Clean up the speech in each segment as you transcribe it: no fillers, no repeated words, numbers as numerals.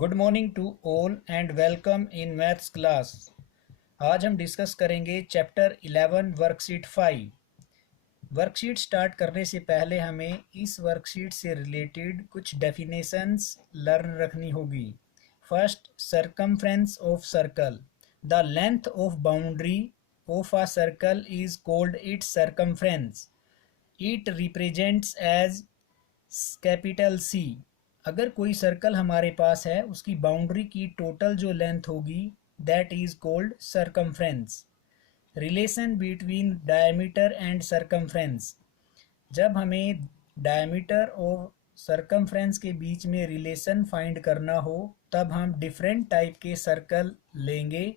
Good morning to all and welcome in maths class. आज हम discuss करेंगे chapter 11 worksheet 5। Worksheet start करने से पहले हमें इस वर्कशीट से रिलेटेड कुछ डेफिनेशंस लर्न रखनी होगी। First, circumference of circle. The length of boundary of a circle is called its circumference. It represents as capital C. अगर कोई सर्कल हमारे पास है, उसकी बाउंड्री की टोटल जो लेंथ होगी that is called circumference. Relation between diameter and circumference. जब हमें डायमीटर और सरकमफ्रेंस के बीच में रिलेशन फाइंड करना हो, तब हम डिफरेंट टाइप के सर्कल लेंगे।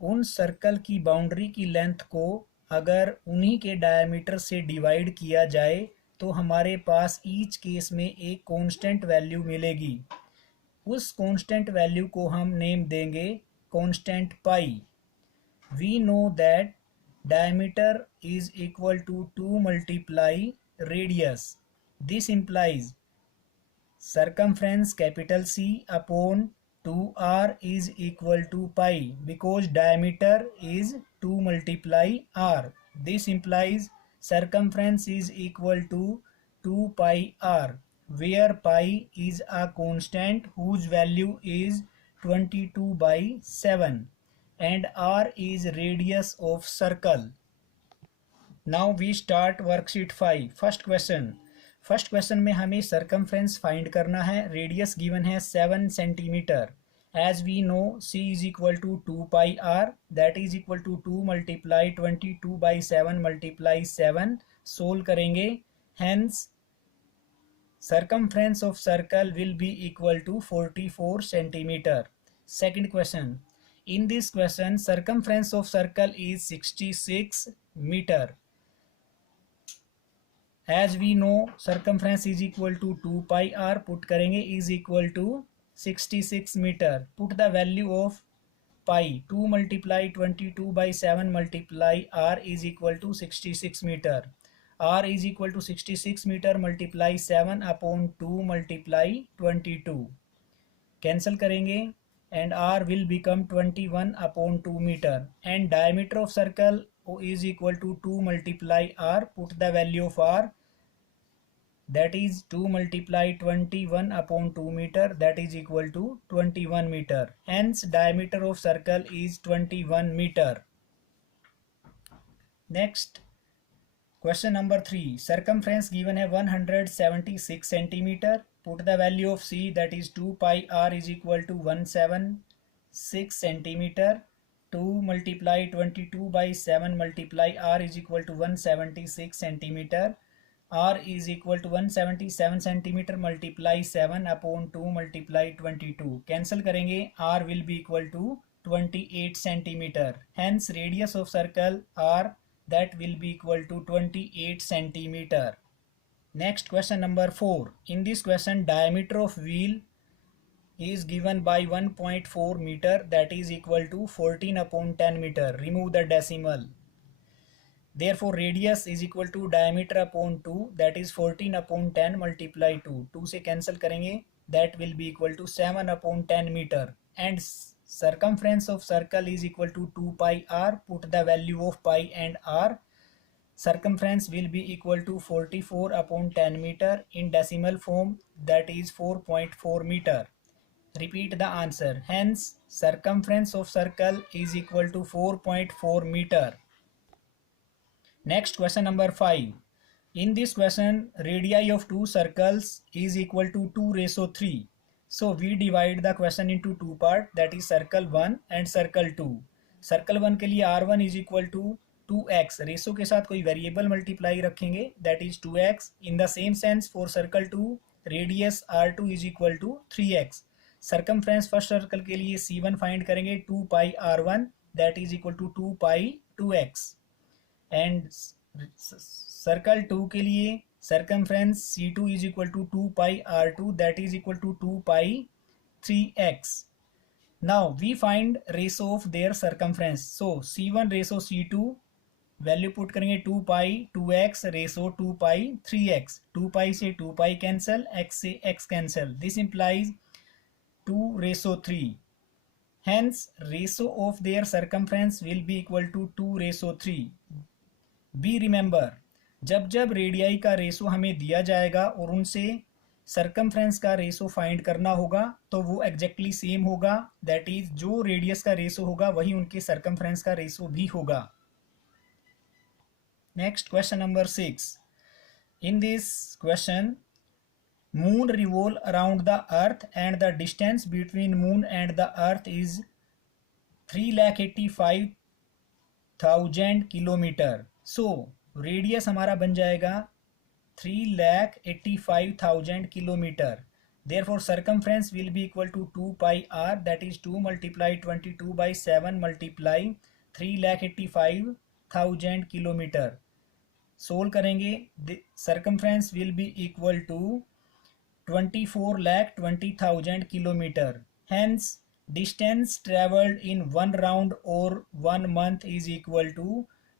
उन सर्कल की बाउंड्री की लेंथ को अगर उन्हीं के डायमीटर से डिवाइड किया जाए तो हमारे पास ईच केस में एक कांस्टेंट वैल्यू मिलेगी। उस कांस्टेंट वैल्यू को हम नेम देंगे constant pi. We know that diameter is equal to 2 multiply radius. This implies circumference capital C upon 2r is equal to pi because diameter is 2 multiply r. This implies circumference is equal to 2 pi r, where pi is a constant whose value is 22/7 and r is radius of circle. Now we start worksheet 5। First question में हमें circumference find करना है। Radius given है 7 centimetre. As we know C is equal to 2 pi R, that is equal to 2 multiply 22/7 multiply 7। Solve करेंगे, hence circumference of circle will be equal to 44 centimeter. Second question. In this question, circumference of circle is 66 meter. As we know, circumference is equal to 2 pi r. Put करेंगे is equal to 66 meter. Put the value of pi. 2 multiply 22/7 multiply r is equal to 66 meter. R is equal to 66 meter multiply 7 upon 2 multiply 22. Cancel करेंगे and R will become 21 upon 2 meter. And diameter of circle is equal to 2 multiply R. Put the value of R, that is 2 multiply 21 upon 2 meter, that is equal to 21 meter. Hence diameter of circle is 21 meter. Next, question number 3. Circumference given है 176 centimeter. Put the value of C, that is 2 pi r is equal to 176 centimeter. 2 multiply 22/7 multiply r is equal to 176 centimeter. R is equal to 177 centimeter multiply 7 upon 2 multiply 22. Cancel करेंगे, R will be equal to 28 centimeter. Hence radius of circle R, that will be equal to 28 centimeter. Next, question number 4. In this question, diameter of wheel is given by 1.4 meter, that is equal to 14 upon 10 meter. Remove the decimal. Therefore radius is equal to diameter upon 2, that is 14 upon 10 multiply 2. 2 से cancel करेंगे, that will be equal to 7 upon 10 meter. And circumference of circle is equal to 2 pi r. Put the value of pi and r. Circumference will be equal to 44 upon 10 meter. In decimal form, that is 4.4 meter. Repeat the answer. Hence circumference of circle is equal to 4.4 meter. Next, question number 5. In this question, radii of two circles is equal to 2/3. So we divide the question into two parts, that is circle 1 and circle 2. Circle 1 के लिए r1 is equal to 2x. Ratio के साथ कोई variable multiply रखेंगे, that is 2x. In the same sense for circle 2, radius r2 is equal to 3x. Circumference first circle के लिए c1 find करेंगे 2 pi r1, that is equal to 2 pi 2x. And circle 2 के लिए circumference C2 is equal to 2 pi R2, that is equal to 2 pi 3x. Now we find ratio of their circumference. So C1 ratio C2 value put करेंगे 2 pi 2x ratio 2 pi 3x. 2 pi से 2 pi cancel, x से x cancel. This implies 2:3. Hence, ratio of their circumference will be equal to 2:3. Be remember, जब जब radii का ratio हमें दिया जाएगा और उनसे सरकमफ्रेंस का रेशो फाइंड करना होगा तो वो एग्जैक्टली सेम होगा, दैट इज जो रेडियस का रेशो होगा वही उनके सरकमफ्रेंस का रेशो भी होगा. Next question number 6. In this question, moon revolve around the earth and the distance between moon and the earth is 3,85,000 kilometre. So radius हमारा बन जाएगा 3,85,000 kilometre. Therefore circumference will be equal to 2 pi r, that is 2 multiply 22 by 7 multiply 3,85,000 kilometre. Solve करेंगे, circumference will be equal to 24,20,000 kilometer. Hence, distance traveled in one round or 1 month is equal to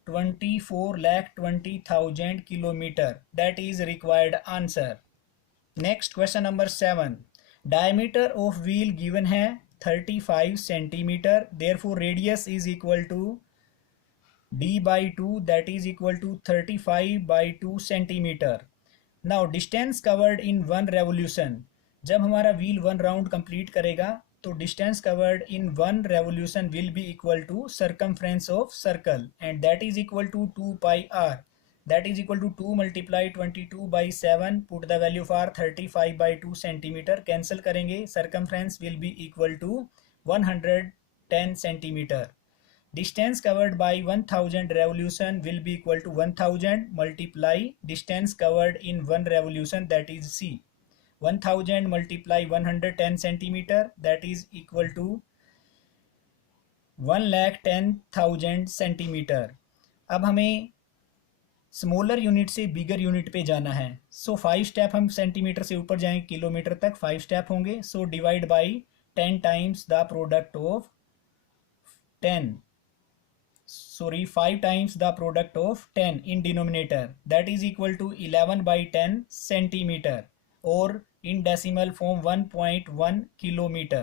24,20,000 kilometer. That is required answer. Next question number 7. Diameter of wheel given है 35 centimeter. Therefore, radius is equal to d by 2, that is equal to 35 by 2 centimeter. Now distance covered in 1 revolution, जब हमारा wheel 1 round complete करेगा तो distance covered in 1 revolution will be equal to circumference of circle and that is equal to 2 pi R, that is equal to 2 multiply 22 by 7, put the value of R 35 by 2 centimetre. Cancel करेंगे, circumference will be equal to 110 centimetre. Distance covered by 1000 revolution will be equal to 1000 multiply distance covered in 1 revolution, that is c. 1000 multiply 110 centimeter, that is equal to 1,10,000 centimeter. अब हमें smaller unit से bigger unit पे जाना है. सो 5 step हम centimetre से ऊपर जाएंगे किलोमीटर तक, 5 स्टेप होंगे. So divide by 10 times the product of 5 times the product of 10 in denominator, that is equal to 11 by 10 centimeter, or in decimal form 1.1 kilometer.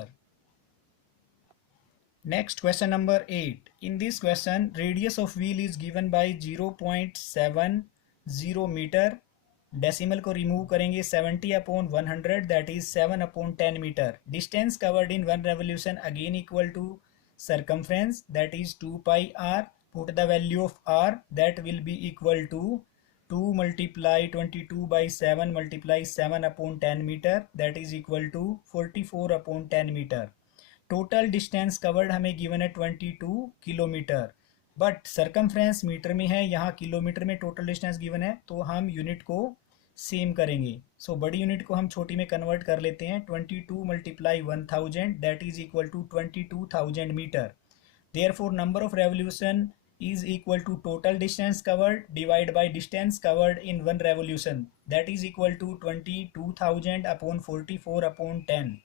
Next question number 8. In this question, radius of wheel is given by 0.70 meter. Decimal को remove करेंगे, 70/100, that is 7/10 meter. Distance covered in 1 revolution again equal to circumference, that is 2 pi r. Put the value of r, that will be equal to 2 multiply 22 by 7 multiply 7/10 meter, that is equal to 44/10 meter. Total distance covered हमें given है 22 kilometre, but circumference metre में है, यहाँ kilometre में total distance given है, तो हम unit को सेम करेंगे. सो बड़ी यूनिट को हम छोटी में कन्वर्ट कर लेते हैं. 22 multiply 1000, that is equal to 22,000 meter. Therefore, number of revolution is equal to total distance covered divided by distance covered in 1 revolution, that is equal to 22,000 upon 44/10,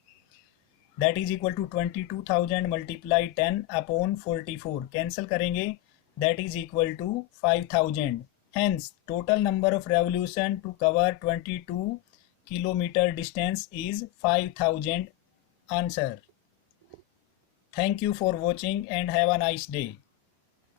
that is equal to 22,000 multiply 10 upon 44. Cancel करेंगे, that is equal to 5,000. Hence, total number of revolution to cover 22 kilometer distance is 5,000. Answer. Thank you for watching and have a nice day.